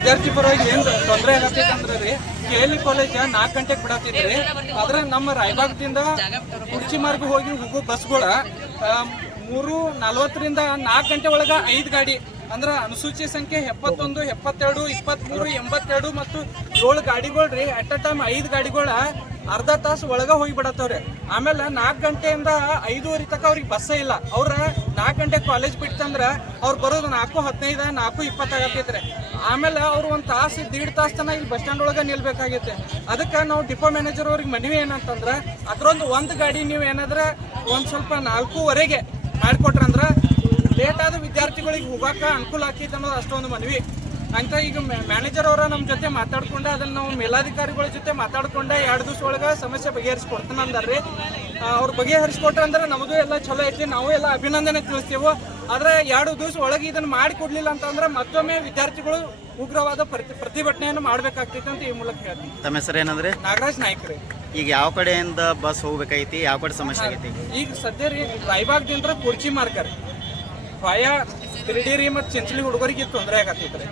ವಿದ್ಯಾರ್ಥಿ ಪರವಾಗಿ ಏನ್ ತೊಂದರೆ ಆಗತ್ತೈತೆ ಅಂದ್ರೆ ರೀ KLE ಕಾಲೇಜ್ 4 ಗಂಟೆಗೆ ಬಿಡತ್ತಿದ್ರಿ. ಆದ್ರೆ ನಮ್ಮ ರಾಯಬಾಗದಿಂದ ಕುರ್ಚಿ ಮಾರ್ಗ ಹೋಗೋ ಬಸ್ಗಳ 3:40 4 ಗಂಟೆ ಒಳಗ 5 ಗಾಡಿ ಅಂದ್ರೆ ಅನುಸೂಚಿ ಸಂಖ್ಯೆ 71, 72, 23, 82 ಮತ್ತು 7 ಗಾಡಿಗಳು ರೀ ಅಟ್ ಅ ಟೈಮ್ 5 ಗಾಡಿಗಳ ಅರ್ಧ ತಾಸು ಒಳಗ ಹೋಗಿ ಬಿಡತ್ತವ್ರಿ. ಆಮೇಲೆ 4 ಗಂಟೆಯಿಂದ 5:30 ತನಕ ಅವ್ರಿಗೆ ಬಸ್ಸೇ ಇಲ್ಲ. ಅವ್ರ 4 ಗಂಟೆ ಕಾಲೇಜ್ ಬಿಟ್ಟಂದ್ರ ಅವ್ರು ಬರೋದು 4:15, 4:20 ಆಗತ್ತೈತ್ರಿ. ಆಮೇಲೆ ಅವ್ರು 1 ತಾಸು 1.5 ತಾಸು ತನ ಇಲ್ಲಿ ಬಸ್ ಸ್ಟ್ಯಾಂಡ್ ಒಳಗ ನಿಲ್ಬೇಕಾಗೈತೆ. ಅದಕ್ಕೆ ನಾವು ಡಿಪೋ ಮ್ಯಾನೇಜರ್ ಅವ್ರಿಗೆ ಮನವಿ ಏನಂತಂದ್ರ ಅದ್ರೊಂದು ಗಾಡಿ ನೀವು ಏನಾದ್ರೆ ಸ್ವಲ್ಪ 4:15 ಮಾಡಿಕೊಟ್ರಂದ್ರ ಲೇಟ್ ಆದ ವಿದ್ಯಾರ್ಥಿಗಳಿಗೆ ಹೋಗಾಕ ಅನುಕೂಲ ಆಕೈತೆ ಅನ್ನೋದು ಅಷ್ಟೊಂದು ಮನವಿ ಅಂತ. ಈಗ ಮ್ಯಾನೇಜರ್ ಅವರ ನಮ್ಮ ಜೊತೆ ಮಾತಾಡ್ಕೊಂಡೆ ಅದನ್ನ ನಾವು ಮೇಲಾಧಿಕಾರಿಗಳ ಜೊತೆ ಮಾತಾಡ್ಕೊಂಡೆ 2 ದಿವಸ ಒಳಗೆ ಸಮಸ್ಯೆ ಬಗೆಹರಿಸ್ಕೊಡ್ತಾನೆ ಅಂದಾರ್ರಿ. ಅವ್ರು ಬಗೆಹರಿಸ್ಕೊಟ್ರೆ ಅಂದ್ರೆ ನಮಗೂ ಎಲ್ಲ ಚಲೋ ಐತಿ, ನಾವು ಎಲ್ಲ ಅಭಿನಂದನೆ ತಿಳಿಸ್ತೇವೆ. ಆದ್ರೆ 2 ದಿವಸ ಒಳಗೆ ಇದನ್ನ ಮಾಡಿಕೊಡ್ಲಿಲ್ಲ ಅಂತಂದ್ರೆ ಮತ್ತೊಮ್ಮೆ ವಿದ್ಯಾರ್ಥಿಗಳು ಉಗ್ರವಾದ ಪ್ರತಿಭಟನೆಯನ್ನು ಮಾಡ್ಬೇಕಾಗ್ತೈತೆ ಅಂತ ಈ ಮೂಲಕ ಹೇಳ್ತೀನಿ. ತಮ್ಮ ಹೆಸರು ಏನಂದ್ರೆ? ನಾಗರಾಜ್ ನಾಯ್ಕ ರೀ. ಈಗ ಯಾವ ಕಡೆಯಿಂದ ಬಸ್ ಹೋಗ್ಬೇಕಾಗೈತಿ, ಯಾವ ಕಡೆ ಸಮಸ್ಯೆ ಆಗೈತಿ? ಈಗ ಸದ್ಯ ರೀ ರಾಯಬಾಗದಿಂದ ಕುರ್ಚಿ ಮಾರ್ಗ ರೀ ವಾಯಾ ಬಿರಿಡೇರಿ ಮತ್ತು ಚಿಂಚಲಿ ಹುಡುಗರಿಗೆ ತೊಂದರೆ ಆಗತ್ತೈತ್ರಿ.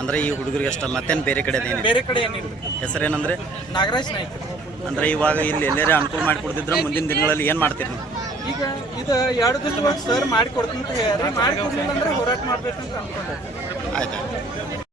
ಅಂದ್ರೆ ಈ ಹುಡುಗರಿಗೆ ಅಷ್ಟ ಮತ್ತೇನು ಬೇರೆ ಕಡೆ ಬೇರೆ ಕಡೆ ಏನಿಲ್ಲ. ಹೆಸರೇನಂದ್ರೆ? ನಾಗರಾಜ್ ನಾಯ್ಕ. ಅಂದ್ರೆ ಇವಾಗ ಇಲ್ಲಿ ಎಲ್ಲರೂ ಅನುಕೂಲ ಮಾಡಿ ಕೊಡ್ತಿದ್ರೆ ಮುಂದಿನ ದಿನಗಳಲ್ಲಿ ಏನು ಮಾಡ್ತೀರಿ ನೀವು? ಈಗ ಇದು 2 ದಿವಸ ಸರ್ ಮಾಡಿ ಕೊಡ್ತೀನಿ ಅಂತ ಹೇಳಿ, ಮಾಡಿ ಕೊಡ್ಲಿಲ್ಲ ಅಂದ್ರೆ ಹೋರಾಟ ಮಾಡ್ಬೇಕಂತ ಅನ್ಕೊಂಡೆ. ಆಯ್ತು.